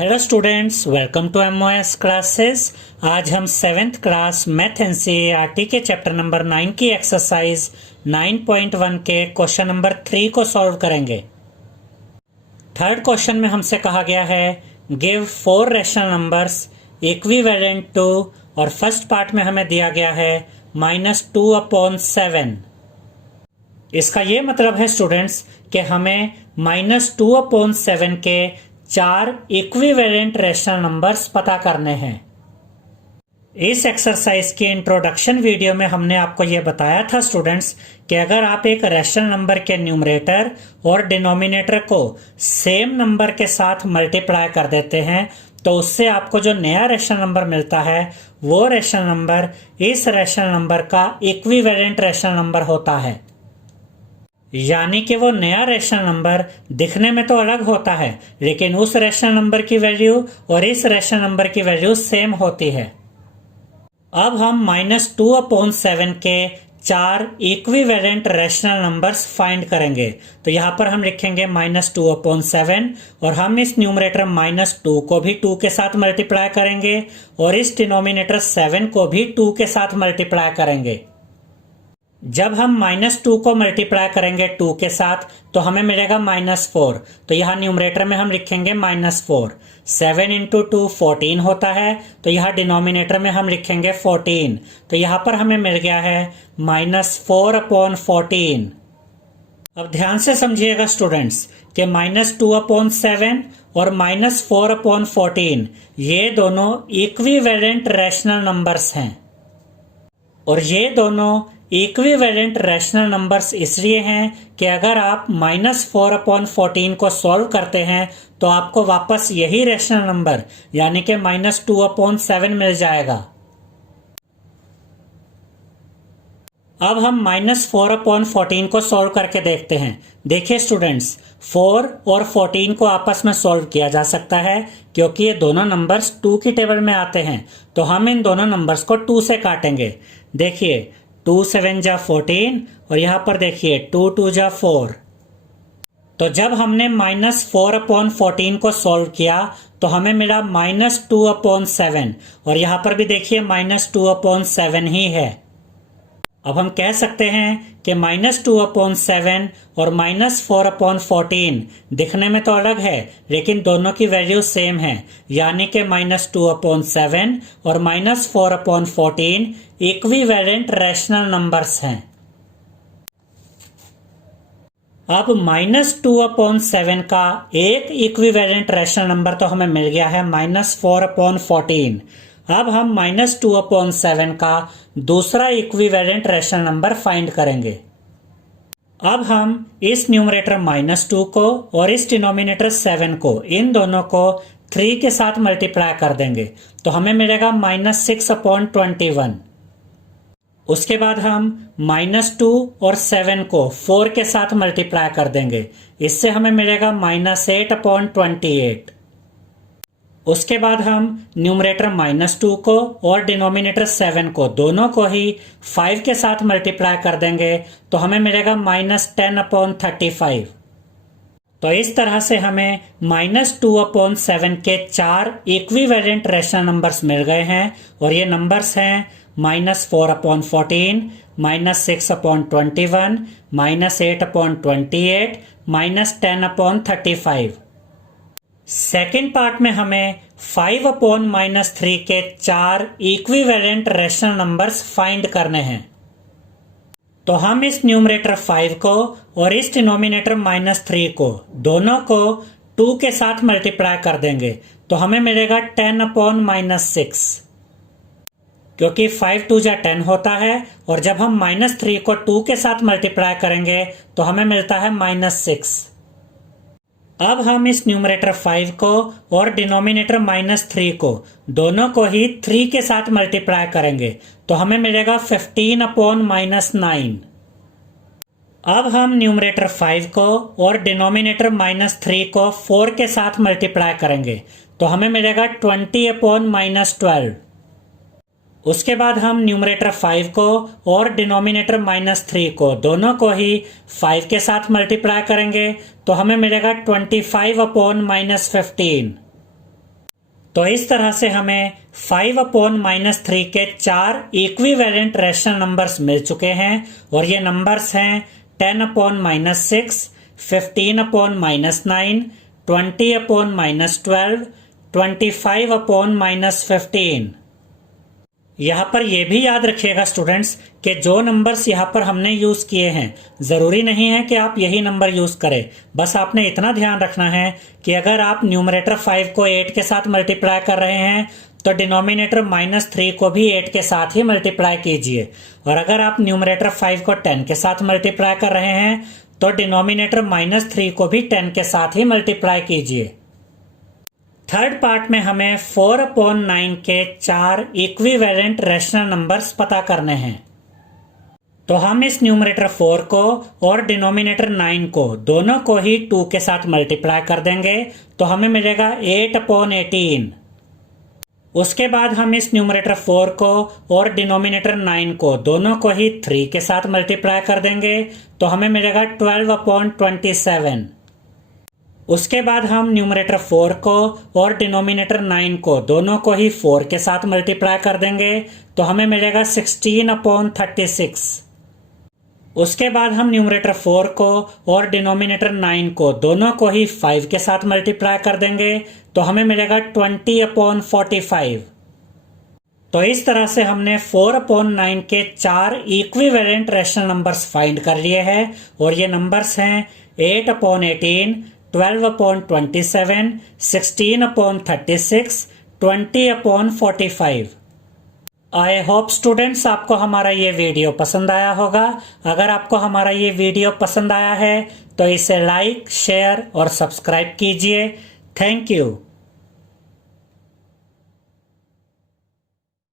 Hello students, welcome to MOS classes. आज हम 7th class math NCERT के chapter number 9 की एक्सरसाइज 9.1 के क्वेश्चन नंबर 3 को सॉल्व करेंगे। थर्ड क्वेश्चन में हमसे कहा गया है give 4 rational numbers equivalent to, और फर्स्ट पार्ट में हमें दिया गया है -2/7। इसका ये मतलब है स्टूडेंट्स कि हमें -2/7 के 4 इक्विवेलेंट रैशनल नंबर्स पता करने हैं। इस एक्सरसाइज के इंट्रोडक्शन वीडियो में हमने आपको यह बताया था स्टूडेंट्स कि अगर आप एक रैशनल नंबर के न्यूमरेटर और डिनोमिनेटर को सेम नंबर के साथ मल्टीप्लाई कर देते हैं तो उससे आपको जो नया रैशनल नंबर मिलता है वो रैशनल नंबर इस रैशनल नंबर का इक्विवेलेंट रैशनल नंबर होता है। यानी कि वो नया रैशनल नंबर दिखने में तो अलग होता है लेकिन उस रैशनल नंबर की वैल्यू और इस रैशनल नंबर की वैल्यू सेम होती है। अब हम -2/7 के 4 इक्विवेलेंट रैशनल नंबर्स फाइंड करेंगे। तो यहाँ पर हम लिखेंगे -2/7 और हम इस न्यूमरेटर -2 को भी 2 के साथ मल्टीप्लाई करेंगे और इस डिनोमिनेटर 7 को भी 2 के साथ मल्टीप्लाई करेंगे। जब हम -2 को मल्टीप्लाई करेंगे 2 के साथ तो हमें मिलेगा -4। तो यहाँ न्यूमरेटर में हम लिखेंगे -4। 7 × 2 14 होता है, तो यहाँ डिनोमिनेटर में हम लिखेंगे 14। तो यहाँ पर हमें मिल गया है -4/14। अब ध्यान से समझिएगा स्टूडेंट्स कि -2/7 और -4/14 ये दोनों इक्विवेलेंट रैशनल नंबर्स हैं। और ये दोनों इक्विवेलेंट रैशनल नंबर्स इसलिए हैं कि अगर आप -4/14 को सॉल्व करते हैं तो आपको वापस यही रैशनल नंबर यानी कि -2/7 मिल जाएगा। अब हम -4/14 को सॉल्व करके देखते हैं। देखिए स्टूडेंट्स, 4 और 14 को आपस में सॉल्व किया जा सकता है क्योंकि ये दोनों नंबर्स 2 की टेबल में आते हैं। तो हम इन दोनों नंबर्स को 2 से काटेंगे। देखिए 2 7 जा 14 और यहाँ पर देखिए 2 2 जा 4। तो जब हमने -4/14 को सॉल्व किया तो हमें मिला -2/7 और यहाँ पर भी देखिए -2/7 ही है। अब हम कह सकते हैं कि -2/7 और -4/14 दिखने में तो अलग है लेकिन दोनों की वैल्यू सेम है, यानी कि -2/7 और -4/14 इक्विवेलेंट रैशनल नंबर्स हैं। अब -2/7 का एक इक्विवेलेंट रैशनल नंबर तो हमें मिल गया है -4/14। अब हम -2/7 का दूसरा इक्विवेलेंट रैशनल नंबर फाइंड करेंगे। अब हम इस न्यूमरेटर -2 को और इस डिनोमिनेटर 7 को, इन दोनों को 3 के साथ मल्टीप्लाई कर देंगे तो हमें मिलेगा -6/21। उसके बाद हम -2 और 7 को 4 के साथ मल्टीप्लाई कर देंगे, इससे हमें मिलेगा -8/28। उसके बाद हम न्यूमरेटर -2 को और डिनोमिनेटर 7 को, दोनों को ही 5 के साथ मल्टीप्लाई कर देंगे तो हमें मिलेगा -10/35। तो इस तरह से हमें -2/7 के 4 इक्विवेलेंट रैशनल नंबर्स मिल गए हैं और ये नंबर्स हैं -4/14, -6/21, -8/28, -10/35। सेकेंड पार्ट में हमें 5/-3 के 4 इक्विवेलेंट रैशनल नंबर्स फाइंड करने हैं। तो हम इस न्यूमरेटर 5 को और इस डिनोमिनेटर -3 को, दोनों को 2 के साथ मल्टीप्लाई कर देंगे तो हमें मिलेगा 10/-6, क्योंकि 5 2 जा 10 होता है और जब हम -3 को 2 के साथ मल्टीप्लाई करेंगे तो हमें मिलता है -6। अब हम इस न्यूमरेटर 5 को और डिनोमिनेटर -3 को, दोनों को ही 3 के साथ मल्टीप्लाई करेंगे तो हमें मिलेगा 15/-9। अब हम न्यूमरेटर 5 को और डिनोमिनेटर -3 को 4 के साथ मल्टीप्लाई करेंगे तो हमें मिलेगा 20/-12। उसके बाद हम न्यूमरेटर 5 को और डिनोमिनेटर -3 को, दोनों को ही 5 के साथ मल्टीप्लाई करेंगे तो हमें मिलेगा 25/-15। तो इस तरह से हमें 5/-3 के 4 इक्विवेलेंट रैशनल नंबर्स मिल चुके हैं और ये नंबर्स हैं 10/-6, 15/-9, 20/-12, 25/-15। यहाँ पर यह भी याद रखिएगा स्टूडेंट्स कि जो नंबर्स यहाँ पर हमने यूज किए हैं जरूरी नहीं है कि आप यही नंबर यूज करें। बस आपने इतना ध्यान रखना है कि अगर आप न्यूमरेटर 5 को 8 के साथ मल्टीप्लाई कर रहे हैं तो डिनोमिनेटर -3 को भी 8 के साथ ही मल्टीप्लाई कीजिए, और अगर आप न्यूमरेटर 5 को 10 के साथ मल्टीप्लाई कर रहे हैं तो डिनोमिनेटर -3 को भी 10 के साथ ही मल्टीप्लाई कीजिए। थर्ड पार्ट में हमें 4/9 के 4 इक्विवेलेंट रैशनल नंबर्स पता करने हैं। तो हम इस न्यूमरेटर 4 को और डिनोमिनेटर 9 को दोनों को ही 2 के साथ मल्टीप्लाई कर देंगे तो हमें मिलेगा 8/18। उसके बाद हम इस न्यूमरेटर 4 को और डिनोमिनेटर 9 को दोनों को ही 3 के साथ मल्टीप्लाई कर देंगे तो हमें मिलेगा 12/27। उसके बाद हम न्यूमरेटर 4 को और डिनोमिनेटर 9 को दोनों को ही 4 के साथ मल्टीप्लाई कर देंगे तो हमें मिलेगा 16/36। उसके बाद हम न्यूमरेटर 4 को और डिनोमिनेटर 9 को दोनों को ही 5 के साथ मल्टीप्लाई कर देंगे तो हमें मिलेगा 20/45। तो इस तरह से हमने 4/9 के 4 इक्विवेलेंट रैशनल नंबर्स फाइंड कर लिए हैं और ये नंबर्स हैं 8/18, 12/27, 16/36, 20/45। आई होप स्टूडेंट्स आपको हमारा ये वीडियो पसंद आया होगा। अगर आपको हमारा ये वीडियो पसंद आया है तो इसे लाइक, शेयर और सब्सक्राइब कीजिए। Thank you.